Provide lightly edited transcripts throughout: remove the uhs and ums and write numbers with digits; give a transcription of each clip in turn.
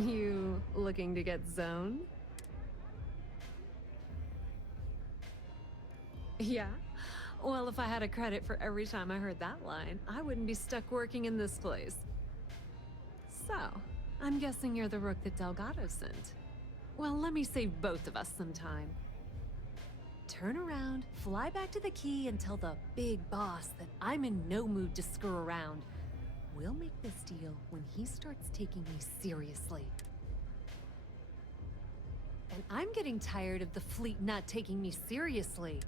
You looking to get zoned? Yeah? Well, if I had a credit for every time I heard that line, I wouldn't be stuck working in this place. So, I'm guessing you're the rook that Delgado sent. Well, let me save both of us some time. Turn around, fly back to the key, and tell the big boss that I'm in no mood to screw around. We'll make this deal when he starts taking me seriously. And I'm getting tired of the fleet not taking me seriously.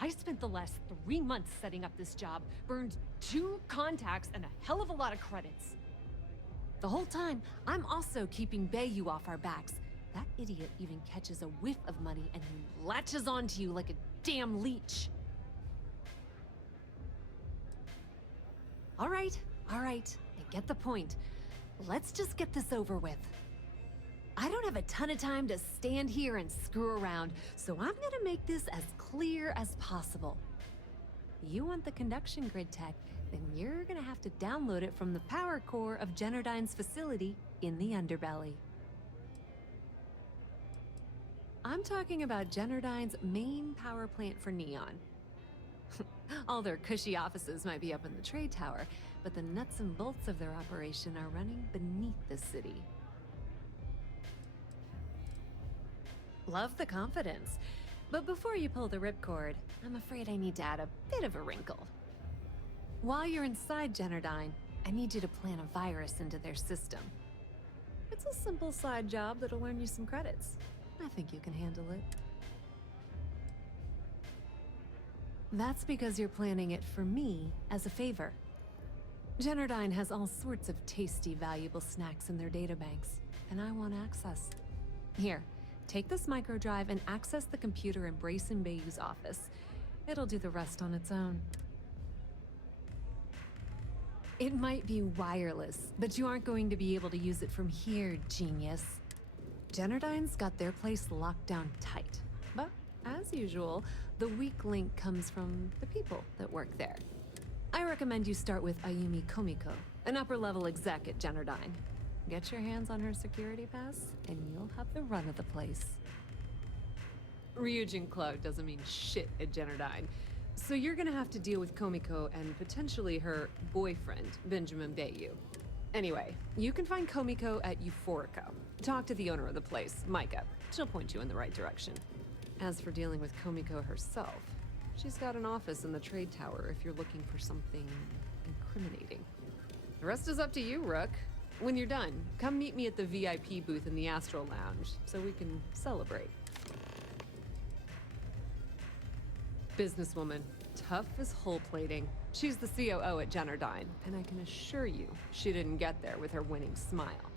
I spent the last 3 months setting up this job, burned 2 contacts and a hell of a lot of credits. The whole time, I'm also keeping Bayou off our backs. That idiot even catches a whiff of money and he latches onto you like a damn leech. All right, I get the point. Let's just get this over with. I don't have a ton of time to stand here and screw around, so I'm gonna make this as clear as possible. You want the conduction grid tech, then you're gonna have to download it from the power core of Generdyne's facility in the underbelly. I'm talking about Generdyne's main power plant for Neon. All their cushy offices might be up in the trade tower, but the nuts and bolts of their operation are running beneath the city. Love the confidence, but before you pull the ripcord, I'm afraid I need to add a bit of a wrinkle. While you're inside Generdyne, I need you to plant a virus into their system. It's a simple side job that'll earn you some credits. I think you can handle it. That's because you're planning it for me as a favor. Generdyne has all sorts of tasty, valuable snacks in their databanks, and I want access. Here, take this microdrive and access the computer in Brayson Bayou's office. It'll do the rest on its own. It might be wireless, but you aren't going to be able to use it from here, genius. Generdyne's got their place locked down tight. But, as usual, the weak link comes from the people that work there. I recommend you start with Ayumi Komiko, an upper-level exec at Generdyne. Get your hands on her security pass, and you'll have the run of the place. Ryujin Cloud doesn't mean shit at Generdyne, so you're gonna have to deal with Komiko and potentially her boyfriend, Benjamin Bayou. Anyway, you can find Komiko at Euphorica. Talk to the owner of the place, Micah. She'll point you in the right direction. As for dealing with Komiko herself, she's got an office in the trade tower if you're looking for something incriminating. The rest is up to you, Rook. When you're done, come meet me at the VIP booth in the Astral Lounge so we can celebrate. Businesswoman, tough as hull plating. She's the COO at Generdyne, and I can assure you she didn't get there with her winning smile.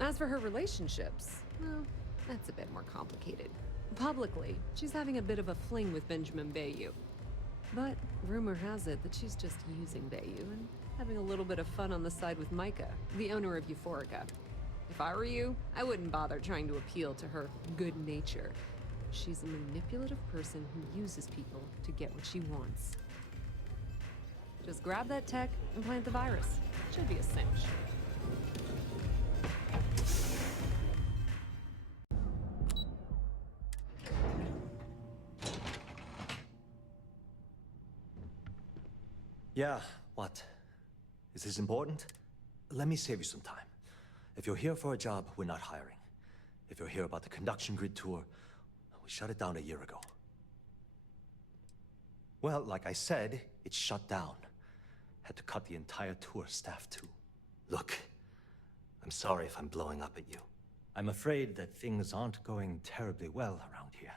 As for her relationships, well, that's a bit more complicated. Publicly, she's having a bit of a fling with Benjamin Bayou. But rumor has it that she's just using Bayou and having a little bit of fun on the side with Micah, the owner of Euphorica. If I were you, I wouldn't bother trying to appeal to her good nature. She's a manipulative person who uses people to get what she wants. Just grab that tech and plant the virus. Should be a cinch. Yeah, what? Is this important? Let me save you some time. If you're here for a job, we're not hiring. If you're here about the conduction grid tour, we shut it down a year ago. Well, like I said, it's shut down. Had to cut the entire tour staff too. Look, I'm sorry if I'm blowing up at you. I'm afraid that things aren't going terribly well around here.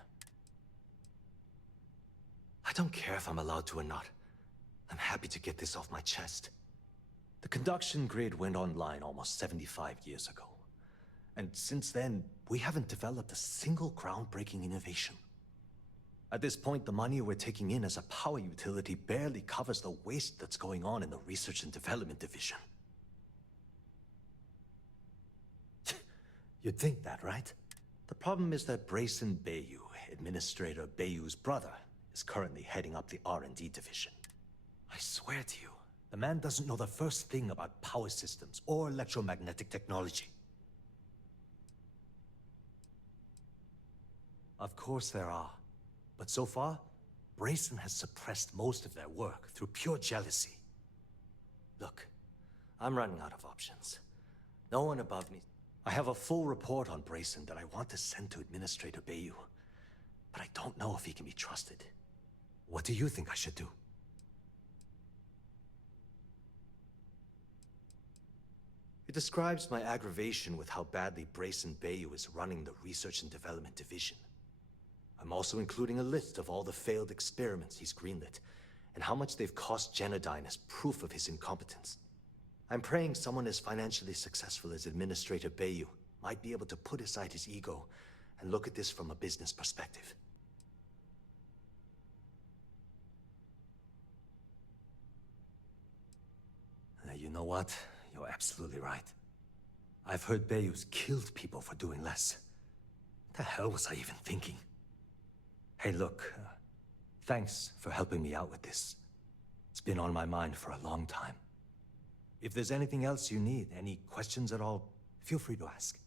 I don't care if I'm allowed to or not. I'm happy to get this off my chest. The conduction grid went online almost 75 years ago. And since then, we haven't developed a single groundbreaking innovation. At this point, the money we're taking in as a power utility barely covers the waste that's going on in the research and development division. You'd think that, right? The problem is that Brayson Bayou, Administrator Bayou's brother, is currently heading up the R&D division. I swear to you, the man doesn't know the first thing about power systems or electromagnetic technology. Of course there are. But so far, Brayson has suppressed most of their work through pure jealousy. Look, I'm running out of options. No one above me. I have a full report on Brayson that I want to send to Administrator Bayou. But I don't know if he can be trusted. What do you think I should do? It describes my aggravation with how badly Brayson Bayou is running the Research and Development Division. I'm also including a list of all the failed experiments he's greenlit, and how much they've cost Generdyne as proof of his incompetence. I'm praying someone as financially successful as Administrator Bayou might be able to put aside his ego and look at this from a business perspective. You know what? You're absolutely right. I've heard Bayou's killed people for doing less. What the hell was I even thinking? Hey, look, thanks for helping me out with this. It's been on my mind for a long time. If there's anything else you need, any questions at all, feel free to ask.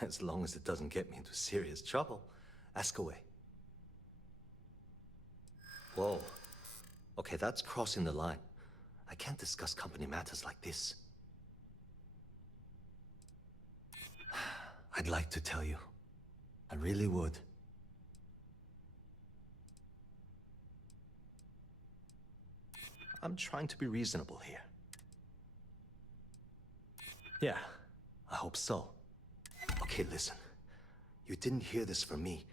As long as it doesn't get me into serious trouble, ask away. Whoa. Okay, that's crossing the line. I can't discuss company matters like this. I'd like to tell you. I really would. I'm trying to be reasonable here. Yeah, I hope so. Okay, listen. You didn't hear this from me,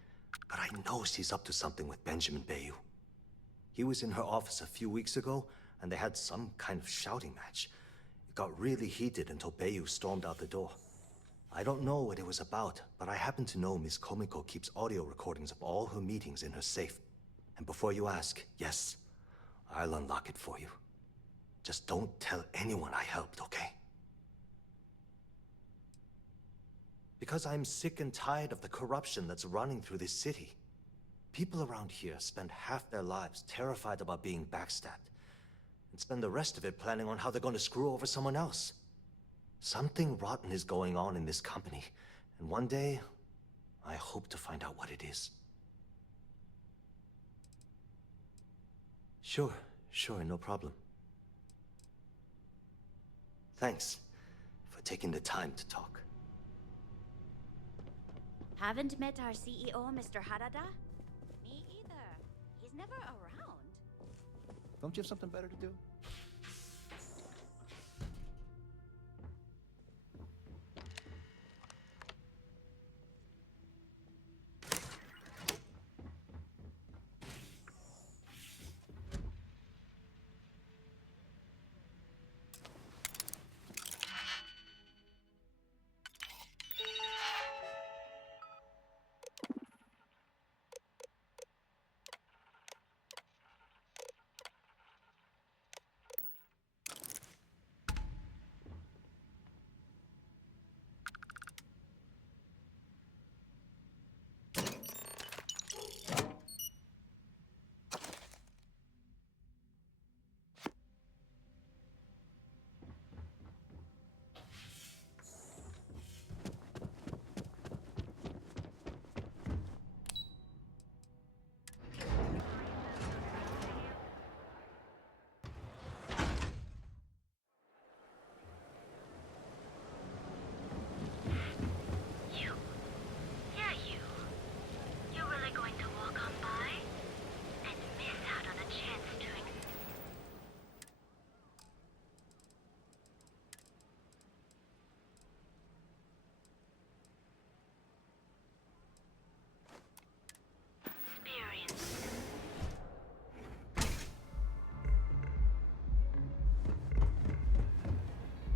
but I know she's up to something with Benjamin Bayou. He was in her office a few weeks ago, and they had some kind of shouting match. It got really heated until Bayou stormed out the door. I don't know what it was about, but I happen to know Miss Komiko keeps audio recordings of all her meetings in her safe. And before you ask, yes, I'll unlock it for you. Just don't tell anyone I helped, okay? Because I'm sick and tired of the corruption that's running through this city. People around here spend half their lives terrified about being backstabbed, and spend the rest of it planning on how they're going to screw over someone else. Something rotten is going on in this company, and one day, I hope to find out what it is. Sure, no problem. Thanks for taking the time to talk. Haven't met our CEO, Mr. Harada? Me either. He's never around. Don't you have something better to do?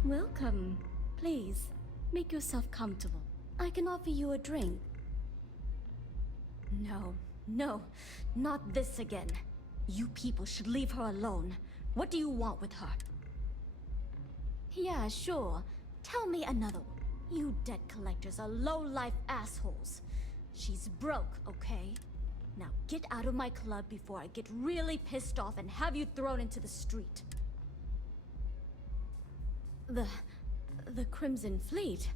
Welcome. Please, make yourself comfortable. I can offer you a drink. No, not this again. You people should leave her alone. What do you want with her? Yeah, sure. Tell me another one. You debt collectors are low-life assholes. She's broke, okay? Now get out of my club before I get really pissed off and have you thrown into the street. The Crimson Fleet?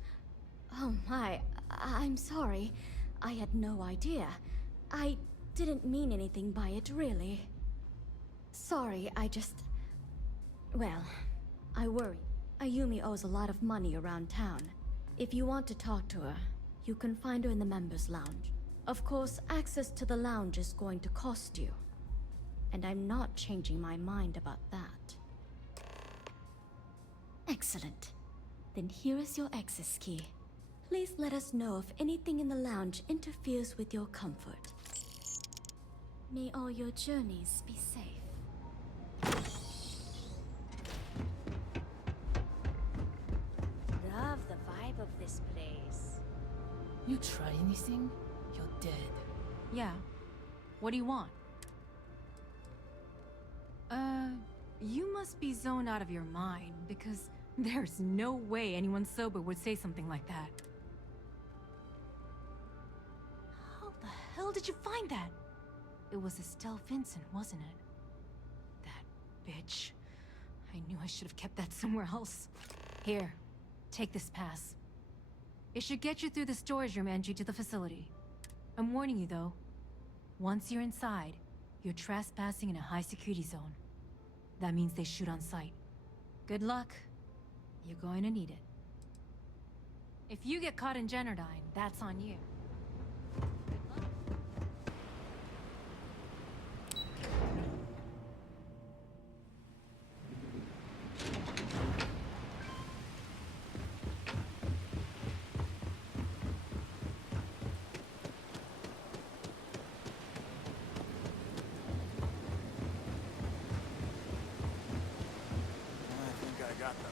Oh my, I'm sorry. I had no idea. I didn't mean anything by it, really. Sorry, Well, I worry. Ayumi owes a lot of money around town. If you want to talk to her, you can find her in the members' lounge. Of course, access to the lounge is going to cost you. And I'm not changing my mind about that. Excellent. Then here is your access key. Please let us know if anything in the lounge interferes with your comfort. May all your journeys be safe. Love the vibe of this place. You try anything, you're dead. Yeah. What do you want? You must be zoned out of your mind, because there's no way anyone sober would say something like that. How the hell did you find that? It was Estelle Vincent, wasn't it? That bitch. I knew I should have kept that somewhere else. Here, take this pass. It should get you through the storage room entry to the facility. I'm warning you, though. Once you're inside, you're trespassing in a high-security zone. That means they shoot on sight. Good luck. You're going to need it. If you get caught in Generdyne, that's on you. Good luck. I think I got them.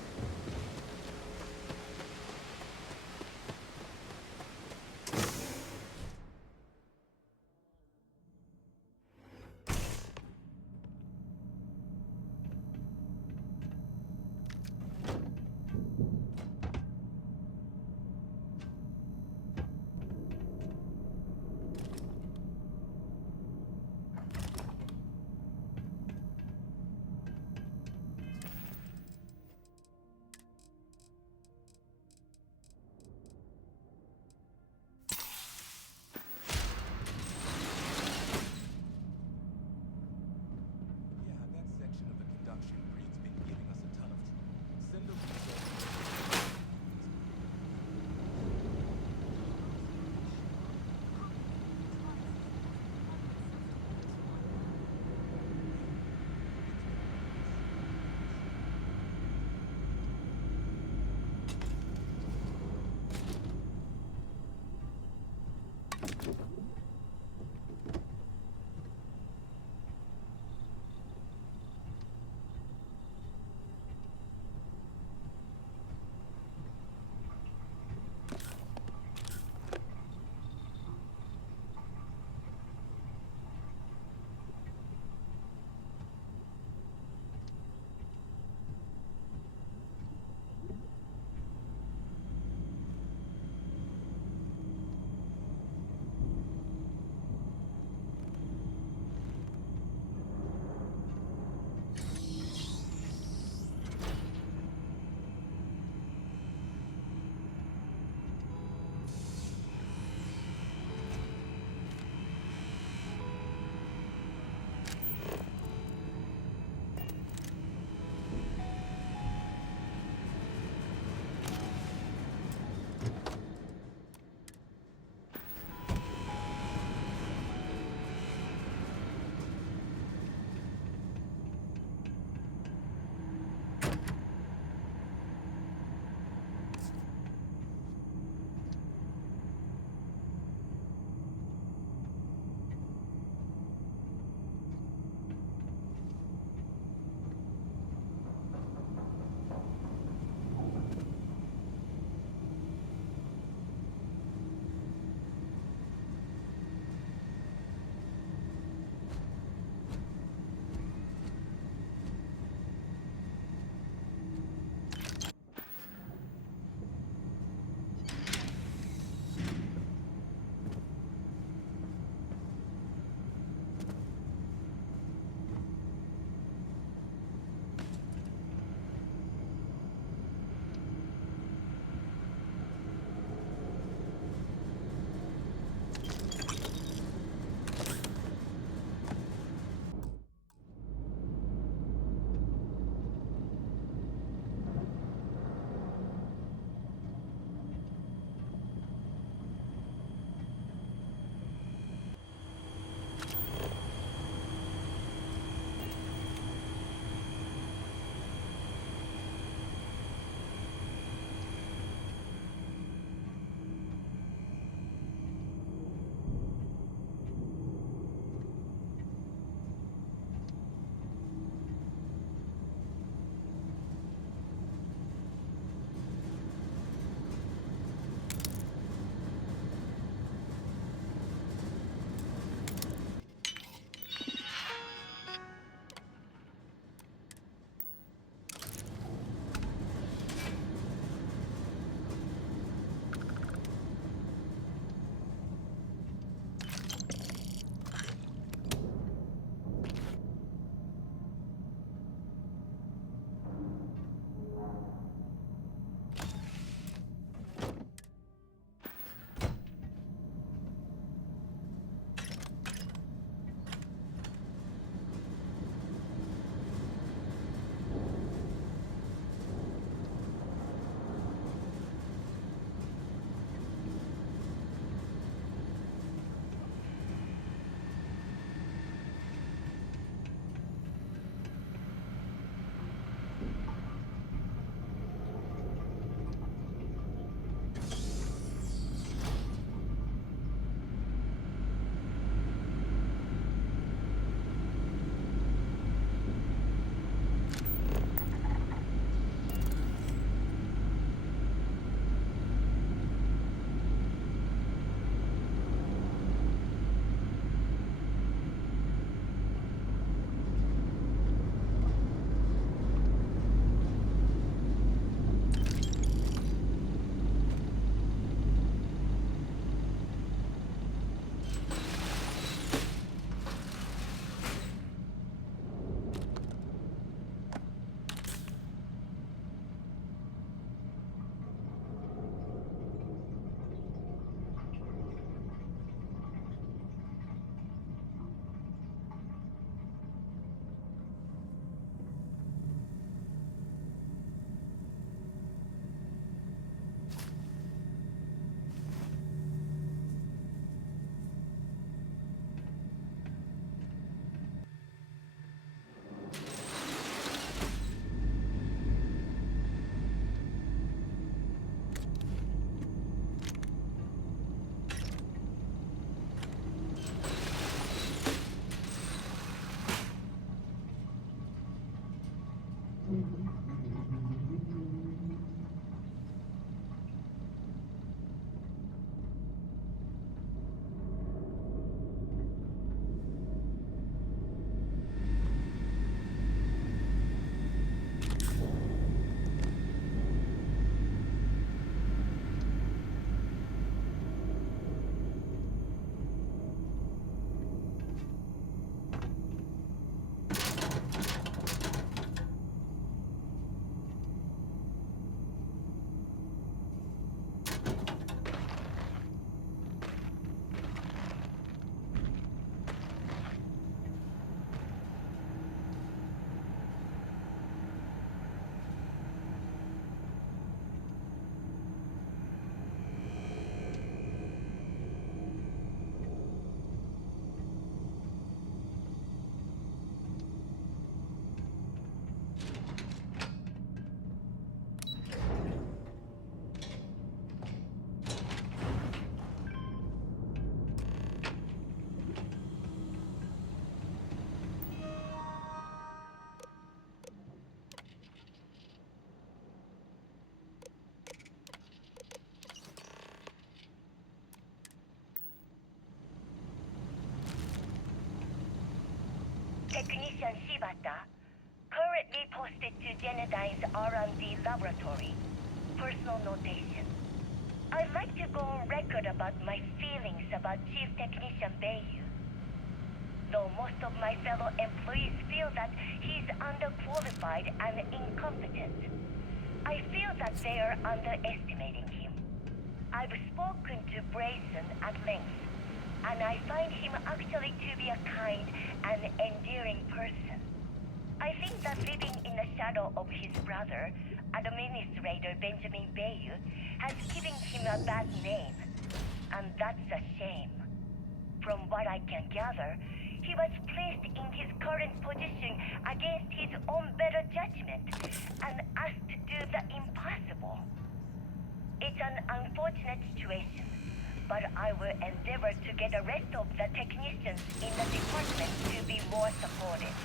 Technician Shibata, currently posted to Generdyne's R&D laboratory. Personal notation. I'd like to go on record about my feelings about Chief Technician Bayu. Though most of my fellow employees feel that he's underqualified and incompetent, I feel that they are underestimating him. I've spoken to Brayson at length, and I find him actually to be a kind and endearing person. I think that living in the shadow of his brother, Administrator Benjamin Bayu, has given him a bad name, and that's a shame. From what I can gather, he was placed in his current position against his own better judgment and asked to do the impossible. It's an unfortunate situation, but I will endeavor to get the rest of the technicians in the department to be more supportive.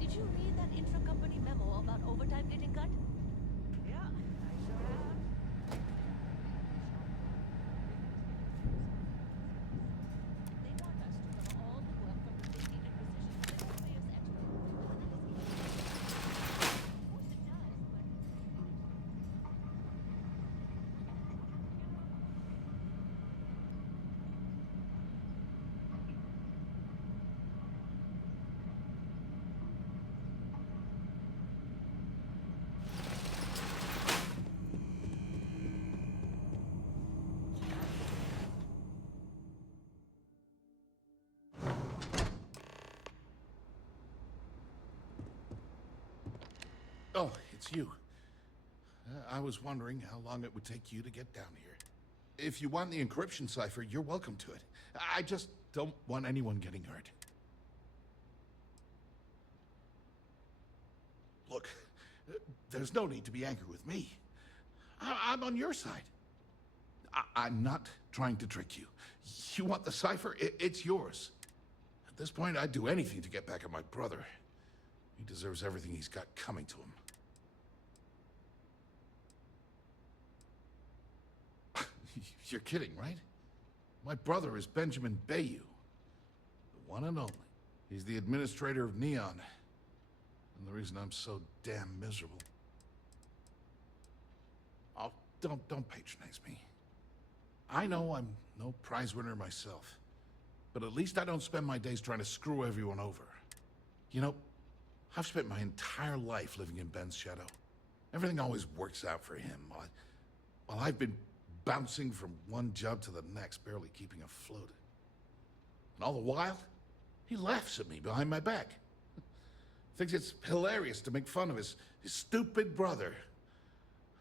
Did you read that intra-company memo about overtime getting cut? Yeah, I sure have. They want us to cover all the work from the big-needed positions and pay us extra. Of course it does, but... Oh, it's you. I was wondering how long it would take you to get down here. If you want the encryption cipher, you're welcome to it. I just don't want anyone getting hurt. Look, there's no need to be angry with me. I'm on your side. I'm not trying to trick you. You want the cipher? It's yours. At this point, I'd do anything to get back at my brother. He deserves everything he's got coming to him. You're kidding, right? My brother is Benjamin Bayu, the one and only. He's the administrator of Neon, and the reason I'm so damn miserable. Oh, don't patronize me. I know I'm no prize winner myself, but at least I don't spend my days trying to screw everyone over. You know, I've spent my entire life living in Ben's shadow. Everything always works out for him, while I've been bouncing from one job to the next, barely keeping afloat. And all the while, he laughs at me behind my back. Thinks it's hilarious to make fun of his stupid brother.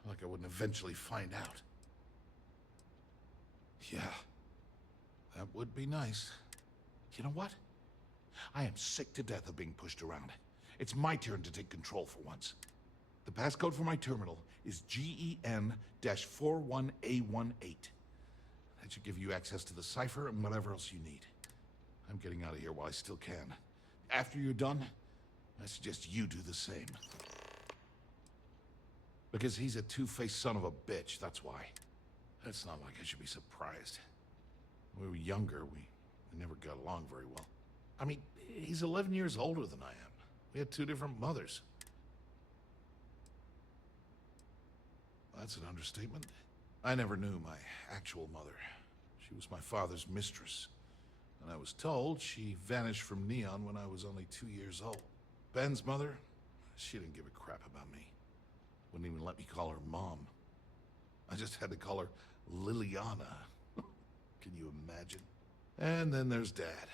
Like I wouldn't eventually find out. Yeah, that would be nice. You know what? I am sick to death of being pushed around. It's my turn to take control for once. The passcode for my terminal is GEN-41A18. That should give you access to the cipher and whatever else you need. I'm getting out of here while I still can. After you're done, I suggest you do the same. Because he's a two-faced son of a bitch, that's why. It's not like I should be surprised. When we were younger, we never got along very well. I mean, he's 11 years older than I am. We had two different mothers. That's an understatement. I never knew my actual mother. She was my father's mistress. And I was told she vanished from Neon when I was only 2 years old. Ben's mother, she didn't give a crap about me. Wouldn't even let me call her Mom. I just had to call her Liliana. Can you imagine? And then there's Dad.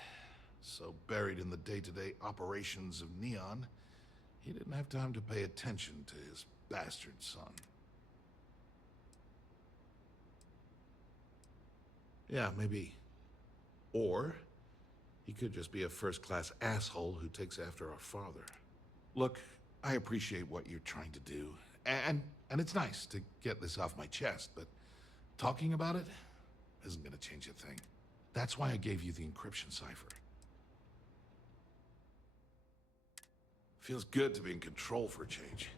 So buried in the day-to-day operations of Neon, he didn't have time to pay attention to his bastard son. Yeah, maybe. Or he could just be a first-class asshole who takes after our father. Look, I appreciate what you're trying to do, and it's nice to get this off my chest, but talking about it isn't gonna change a thing. That's why I gave you the encryption cipher. Feels good to be in control for a change.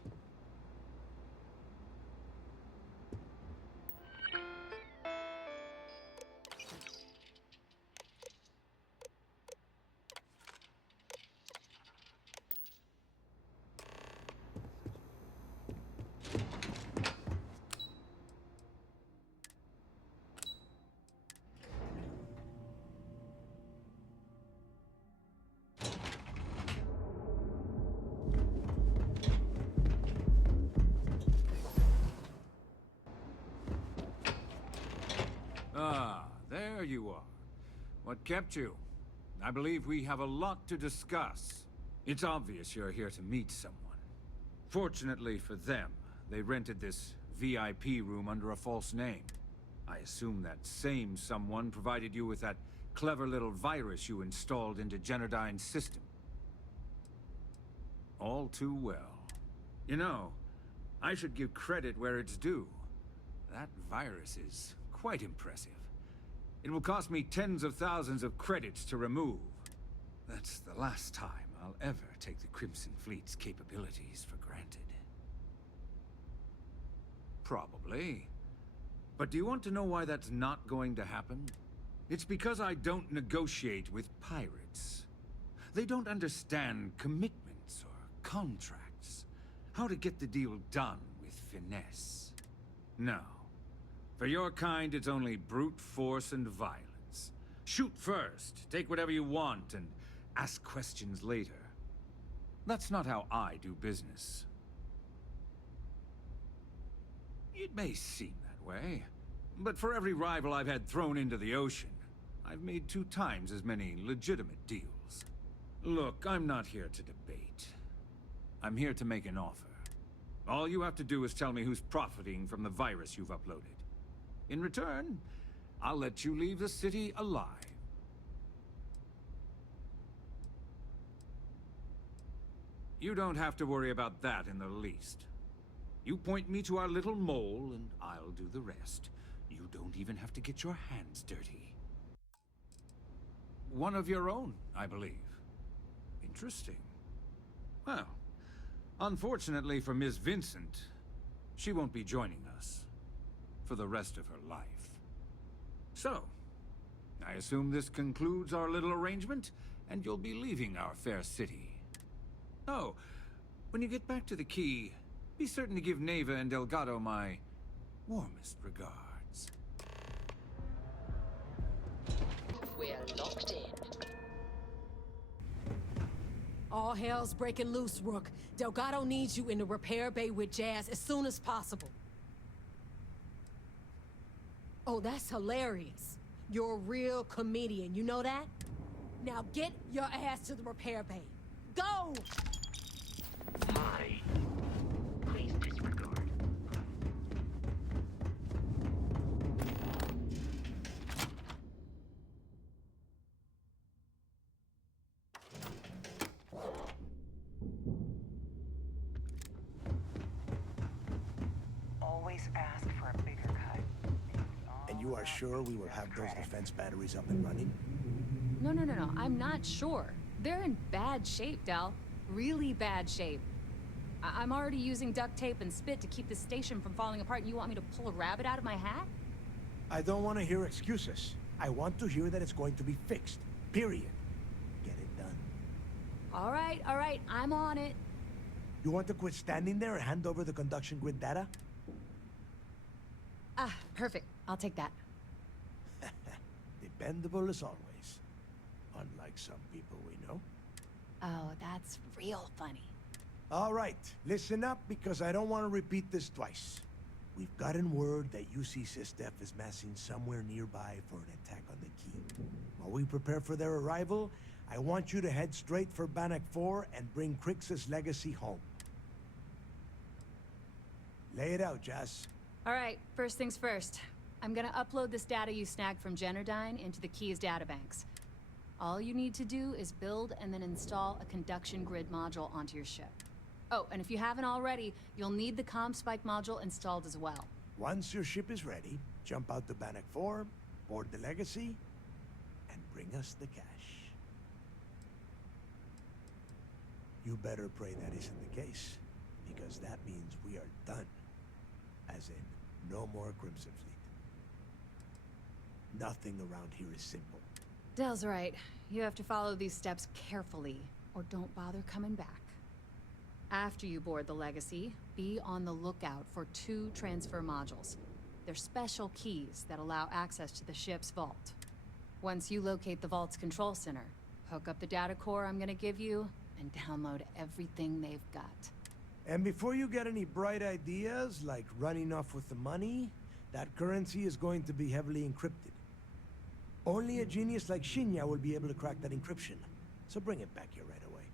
Ah, there you are. What kept you? I believe we have a lot to discuss. It's obvious you're here to meet someone. Fortunately for them, they rented this VIP room under a false name. I assume that same someone provided you with that clever little virus you installed into Generdyne's system. All too well. You know, I should give credit where it's due. That virus is quite impressive. It will cost me tens of thousands of credits to remove. That's the last time I'll ever take the Crimson Fleet's capabilities for granted. Probably. But do you want to know why that's not going to happen? It's because I don't negotiate with pirates. They don't understand commitments or contracts. How to get the deal done with finesse. No. For your kind, it's only brute force and violence. Shoot first, take whatever you want, and ask questions later. That's not how I do business. It may seem that way, but for every rival I've had thrown into the ocean, I've made 2 times as many legitimate deals. Look, I'm not here to debate. I'm here to make an offer. All you have to do is tell me who's profiting from the virus you've uploaded. In return, I'll let you leave the city alive. You don't have to worry about that in the least. You point me to our little mole, and I'll do the rest. You don't even have to get your hands dirty. One of your own, I believe. Interesting. Well, unfortunately for Miss Vincent, she won't be joining us for the rest of her life. So, I assume this concludes our little arrangement, and you'll be leaving our fair city. Oh, when you get back to the Key, be certain to give Neva and Delgado my warmest regards. We're locked in. All hell's breaking loose, Rook. Delgado needs you in the repair bay with Jazz as soon as possible. Oh, that's hilarious. You're a real comedian, you know that? Now get your ass to the repair bay. Go! Hi. Please disregard. Always ask for a bigger cut. And you are sure we will have those defense batteries up and running? No. I'm not sure. They're in bad shape, Del. Really bad shape. I'm already using duct tape and spit to keep the station from falling apart, and you want me to pull a rabbit out of my hat? I don't want to hear excuses. I want to hear that it's going to be fixed. Period. Get it done. All right. I'm on it. You want to quit standing there and hand over the conduction grid data? Ah, perfect. I'll take that. Dependable as always. Unlike some people we know. Oh, that's real funny. All right, listen up because I don't want to repeat this twice. We've gotten word that UC Systef is massing somewhere nearby for an attack on the Key. While we prepare for their arrival, I want you to head straight for Bannock 4 and bring Crixus' legacy home. Lay it out, Jazz. All right, first things first. I'm gonna upload this data you snagged from Generdyne into the Key's databanks. All you need to do is build and then install a conduction grid module onto your ship. Oh, and if you haven't already, you'll need the comm spike module installed as well. Once your ship is ready, jump out to Bannock 4, board the Legacy, and bring us the cash. You better pray that isn't the case, because that means we are done. As in, no more Crimson Fleet. Nothing around here is simple. Dell's right. You have to follow these steps carefully, or don't bother coming back. After you board the Legacy, be on the lookout for 2 transfer modules. They're special keys that allow access to the ship's vault. Once you locate the vault's control center, hook up the data core I'm gonna give you, and download everything they've got. And before you get any bright ideas, like running off with the money, that currency is going to be heavily encrypted. Only a genius like Shinya will be able to crack that encryption. So bring it back here right away.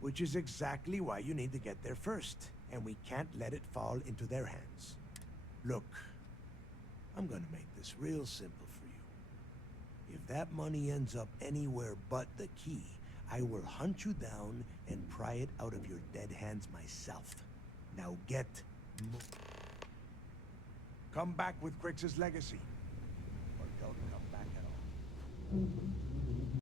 Which is exactly why you need to get there first, and we can't let it fall into their hands. Look, I'm gonna make this real simple for you. If that money ends up anywhere but the key, I will hunt you down and pry it out of your dead hands myself. Now get come back with Crix's Legacy, or don't come back at all.